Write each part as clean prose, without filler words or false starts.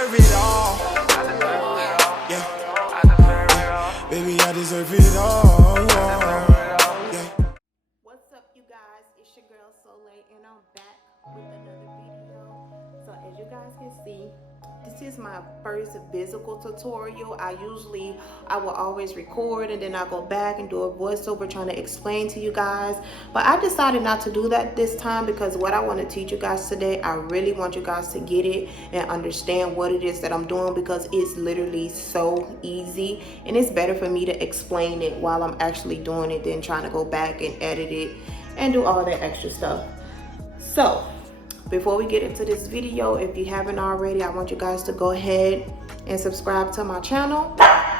deserve it all. Yeah. Baby, I deserve it all. Yeah. What's up, you guys? It's your girl Soleil, and I'm back with another video. So as you guys can see, this is my first physical tutorial. I will always record and then I go back and do a voiceover trying to explain to you guys, but I decided not to do that this time because what I want to teach you guys today, I really want you guys to get it and understand what it is that I'm doing, because it's literally so easy, and it's better for me to explain it while I'm actually doing it than trying to go back and edit it and do all that extra stuff. So before we get into this video, if you haven't already, I want you guys to go ahead and subscribe to my channel,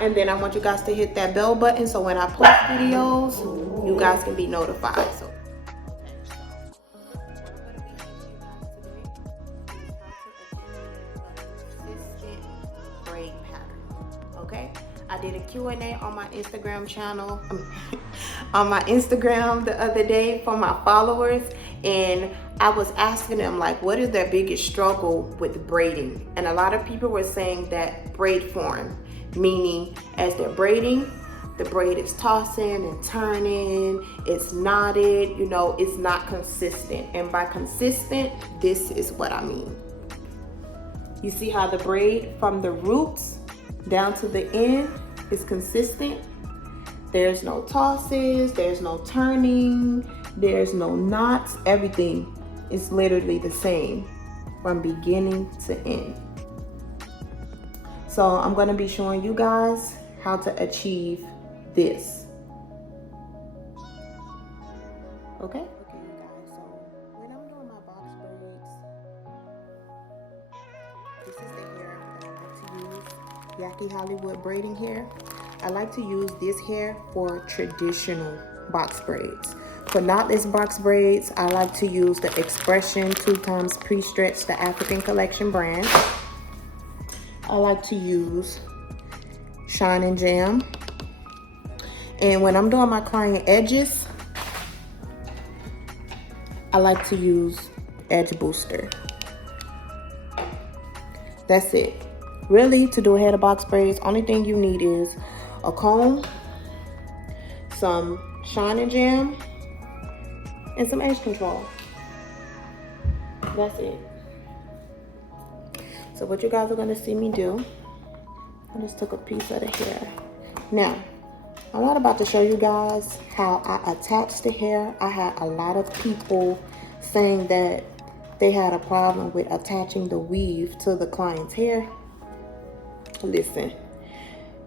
and then I want you guys to hit that bell button so when I post videos, you guys can be notified. So braid pattern. Okay, I did a Q&A on my Instagram channel, on my Instagram the other day for my followers, and I was asking them, like, what is their biggest struggle with braiding? And a lot of people were saying that braid form, meaning as they're braiding, the braid is tossing and turning, it's knotted, you know, it's not consistent. And by consistent, this is what I mean. You see how the braid from the roots down to the end is consistent? There's no tosses, there's no turning, there's no knots, everything is literally the same from beginning to end. So I'm going to be showing you guys how to achieve this. Okay? Okay, you guys, so when I'm doing my box braids, this is the hair that I like to use, Yaki Hollywood braiding hair. I like to use this hair for traditional box braids. For knotless box braids, I like to use the Expression 2x Pre-Stretch, the African Collection brand. I like to use Shine and Jam. And when I'm doing my client edges, I like to use Edge Booster. That's it. Really, to do a head of box braids, only thing you need is a comb, some Shine and Jam, and some edge control. That's it. So what you guys are gonna see me do, I just took a piece of the hair. Now, I'm not about to show you guys how I attach the hair. I had a lot of people saying that they had a problem with attaching the weave to the client's hair. Listen,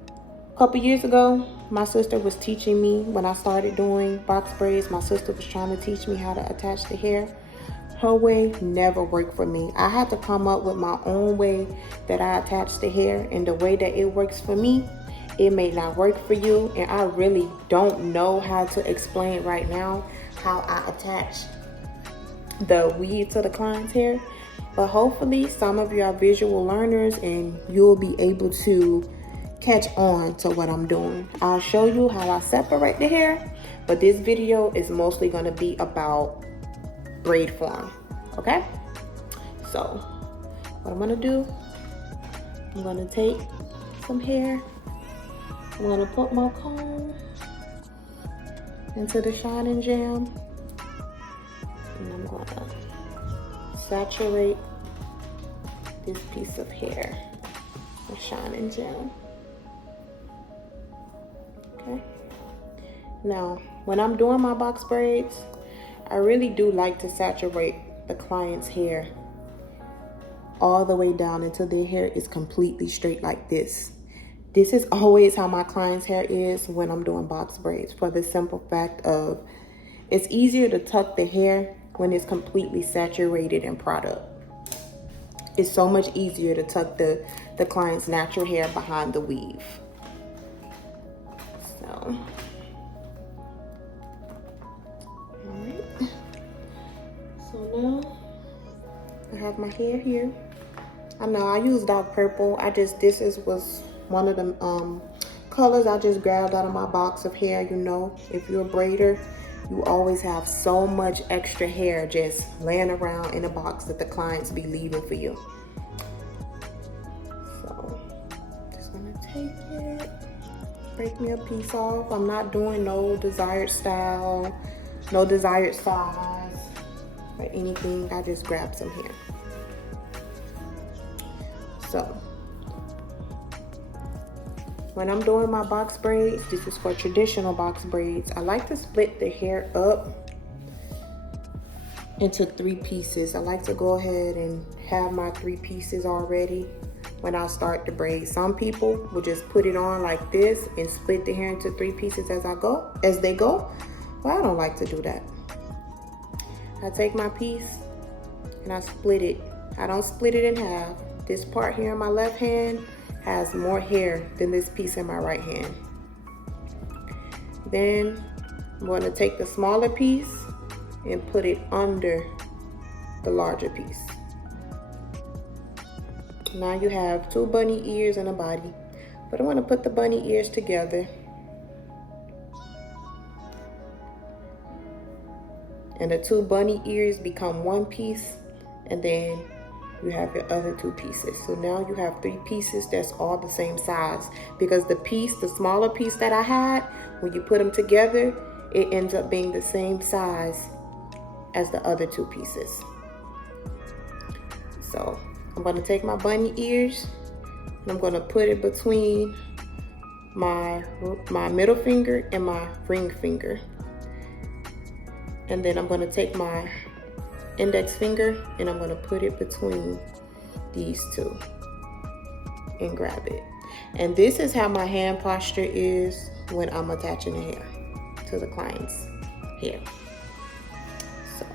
a couple years ago, my sister was teaching me, when I started doing box braids, my sister was trying to teach me how to attach the hair. Her way never worked for me. I had to come up with my own way that I attach the hair, and the way that it works for me, it may not work for you, and I really don't know how to explain right now how I attach the weave to the client's hair. But hopefully some of you are visual learners and you'll be able to catch on to what I'm doing. I'll show you how I separate the hair, but this video is mostly going to be about braid form. Okay, so what I'm going to do, I'm going to take some hair, I'm going to put my comb into the Shine and Jam, and I'm going to saturate this piece of hair with Shine and Jam. Okay. Now, when I'm doing my box braids, I really do like to saturate the client's hair all the way down until their hair is completely straight like this. This is always how my client's hair is when I'm doing box braids, for the simple fact of it's easier to tuck the hair when it's completely saturated in product. It's so much easier to tuck the client's natural hair behind the weave. So, all right. So now I have my hair here. I know I use dark purple. Was one of the colors I just grabbed out of my box of hair. You know, if you're a braider, you always have so much extra hair just laying around in a box that the clients be leaving for you. take it, break me a piece off. I'm not doing no desired style, no desired size or anything. I just grab some hair. So when I'm doing my box braids, this is for traditional box braids, I like to split the hair up into 3 pieces. I like to go ahead and have my 3 pieces already when I start the braid. Some people will just put it on like this and split the hair into 3 pieces as they go. Well, I don't like to do that. I take my piece and I split it. I don't split it in half. This part here in my left hand has more hair than this piece in my right hand. Then I'm going to take the smaller piece and put it under the larger piece. Now you have 2 bunny ears and a body, but I want to put the bunny ears together. And the 2 bunny ears become 1 piece, and then you have your other 2 pieces. So now you have 3 pieces that's all the same size, because the smaller piece that I had, when you put them together, it ends up being the same size as the other 2 pieces. So I'm going to take my bunny ears and I'm going to put it between my middle finger and my ring finger. And then I'm going to take my index finger and I'm going to put it between these 2 and grab it. And this is how my hand posture is when I'm attaching the hair to the client's hair. So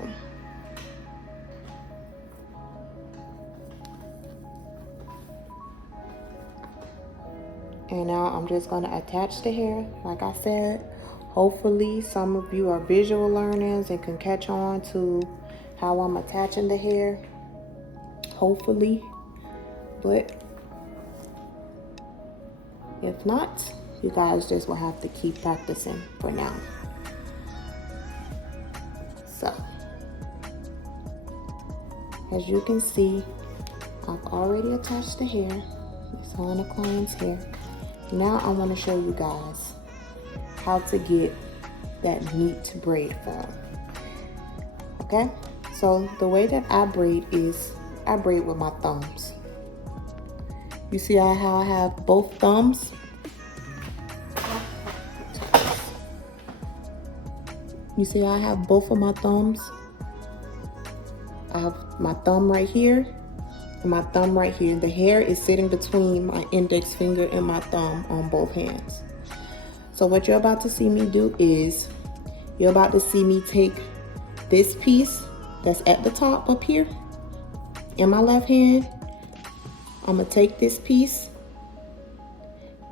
and now I'm just going to attach the hair. Like I said, hopefully some of you are visual learners and can catch on to how I'm attaching the hair. Hopefully. But if not, you guys just will have to keep practicing for now. So as you can see, I've already attached the hair. It's on the client's hair. Now I want to show you guys how to get that neat braid form. Okay, so the way that I braid is I braid with my thumbs. You see how I have both thumbs? You see how I have both of my thumbs? I have my thumb right here and my thumb right here. The hair is sitting between my index finger and my thumb on both hands. So what you're about to see me do is you're about to see me take this piece that's at the top up here in my left hand. I'm going to take this piece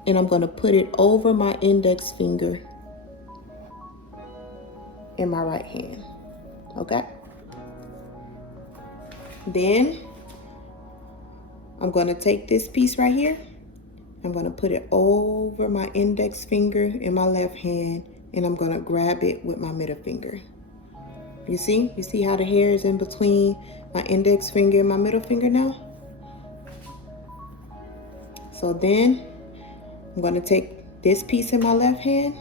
and I'm going to put it over my index finger in my right hand. Okay? Then I'm going to take this piece right here. I'm going to put it over my index finger in my left hand and I'm going to grab it with my middle finger. You see how the hair is in between my index finger and my middle finger now? So then I'm going to take this piece in my left hand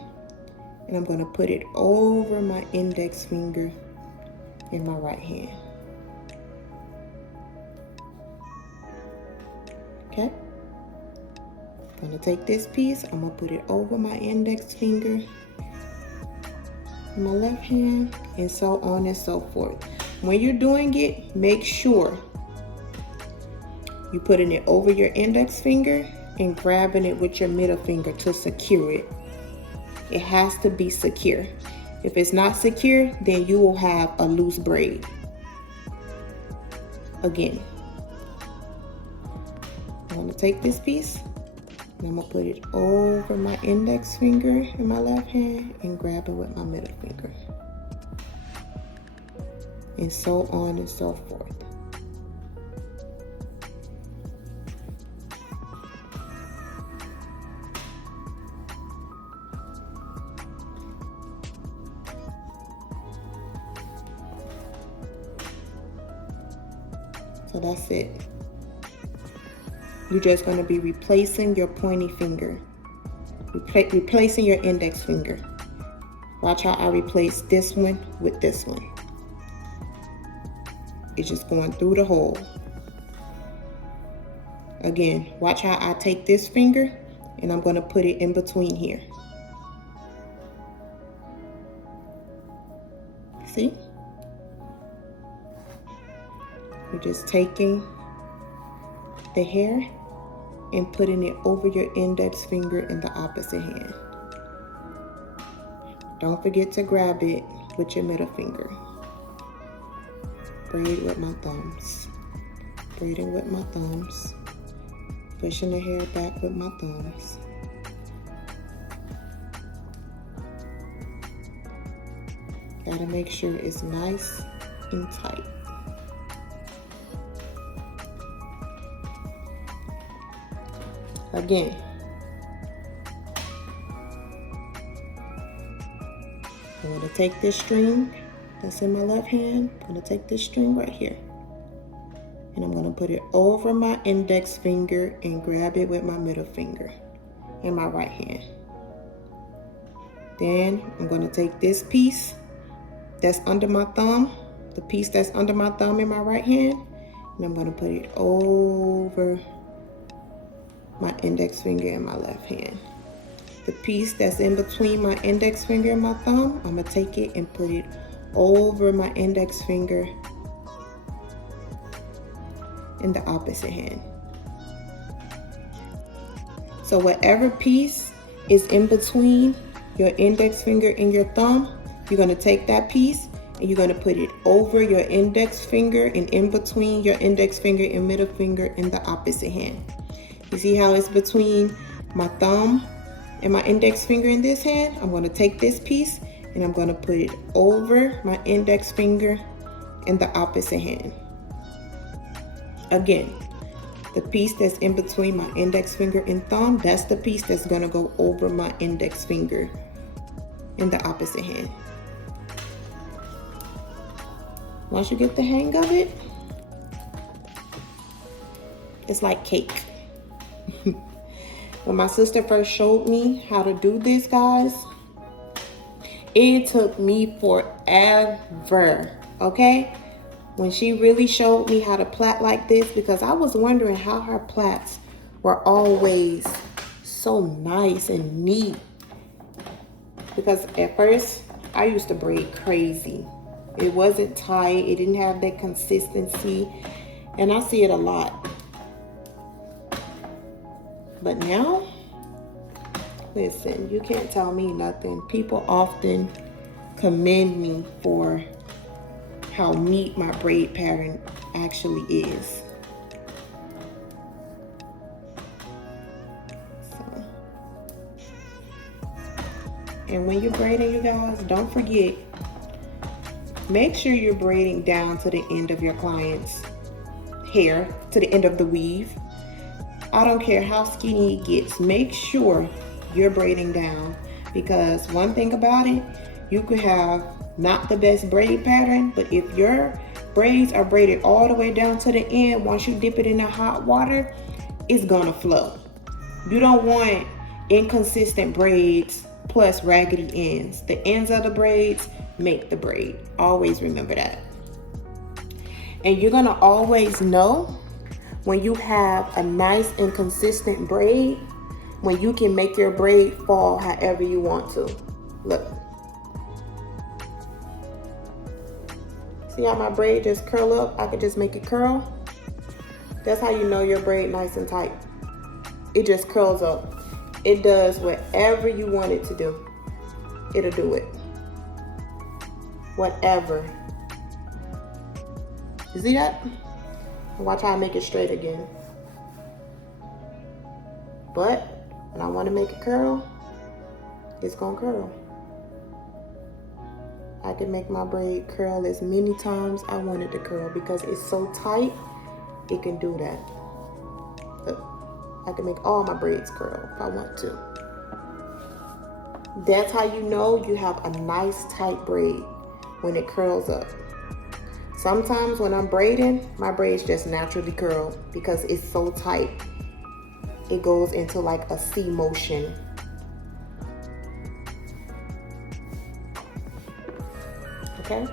and I'm going to put it over my index finger in my right hand. Okay? I'm going to take this piece, I'm going to put it over my index finger in my left hand, and so on and so forth. When you're doing it, make sure you're putting it over your index finger and grabbing it with your middle finger to secure it. It has to be secure. If it's not secure, then you will have a loose braid. Again, I'm going to take this piece and I'm going to put it over my index finger in my left hand and grab it with my middle finger. And so on and so forth. So that's it. you're just going to be replacing your pointy finger, replacing your index finger. Watch how I replace this one with this one. It's just going through the hole. Again, watch how I take this finger and I'm going to put it in between here. See? You're just taking the hair and putting it over your index finger in the opposite hand. Don't forget to grab it with your middle finger. Braid with my thumbs. Braiding with my thumbs. Pushing the hair back with my thumbs. Gotta make sure it's nice and tight. Again, I'm going to take this string that's in my left hand. I'm going to take this string right here. And I'm going to put it over my index finger and grab it with my middle finger in my right hand. Then I'm going to take this piece that's under my thumb, the piece that's under my thumb in my right hand, and I'm going to put it over my index finger in my left hand. The piece that's in between my index finger and my thumb, I'm going to take it and put it over my index finger in the opposite hand. So whatever piece is in between your index finger and your thumb, you're going to take that piece and you're going to put it over your index finger and in between your index finger and middle finger in the opposite hand. You see how it's between my thumb and my index finger in this hand? I'm going to take this piece and I'm going to put it over my index finger in the opposite hand. Again, the piece that's in between my index finger and thumb, that's the piece that's going to go over my index finger in the opposite hand. Once you get the hang of it, it's like cake. When my sister first showed me how to do this, guys, it took me forever, okay? When she really showed me how to plait like this, because I was wondering how her plaits were always so nice and neat. Because at first, I used to braid crazy. It wasn't tight, it didn't have that consistency, and I see it a lot. But now, listen, you can't tell me nothing. People often commend me for how neat my braid pattern actually is. So, and when you're braiding, you guys, don't forget, make sure you're braiding down to the end of your client's hair, to the end of the weave. I don't care how skinny it gets, make sure you're braiding down, because one thing about it, you could have not the best braid pattern, but if your braids are braided all the way down to the end, once you dip it in the hot water, it's gonna flow. You don't want inconsistent braids plus raggedy ends. The ends of the braids make the braid. Always remember that. And you're gonna always know when you have a nice and consistent braid, when you can make your braid fall however you want to. Look. See how my braid just curl up? I could just make it curl. That's how you know your braid nice and tight. It just curls up. It does whatever you want it to do. It'll do it. Whatever. You see that? Watch how I make it straight again. But when I want to make it curl, it's gonna curl. I can make my braid curl as many times I want it to curl because it's so tight, it can do that. Look, I can make all my braids curl if I want to. That's how you know you have a nice tight braid, when it curls up. Sometimes when I'm braiding, my braids just naturally curl because it's so tight. it goes into like a C motion. Okay.